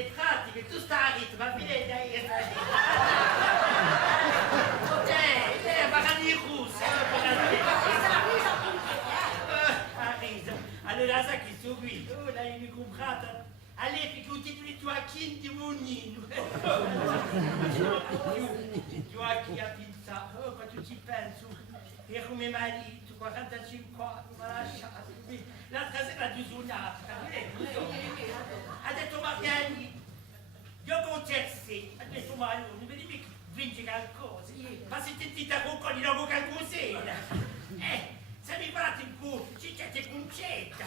è pratico, tu stai a ritmo, va bene, dai. Parli russo, ha riso. Allora sa chi sto qui? Oh, l'hai comprata? Allez, picoutez toi qui di Mounino. Giochi a pinza, oh, ma tu ci penso. E come marito, 45 anni, ma lasciato. L'altra sera disunata, ha detto Mariani, io concessi, ha detto Mariani, vedi che vince qualcosa. Ma se ti dita con quelli, non con qualcosina. Se mi fate un po', ci c'è concetta.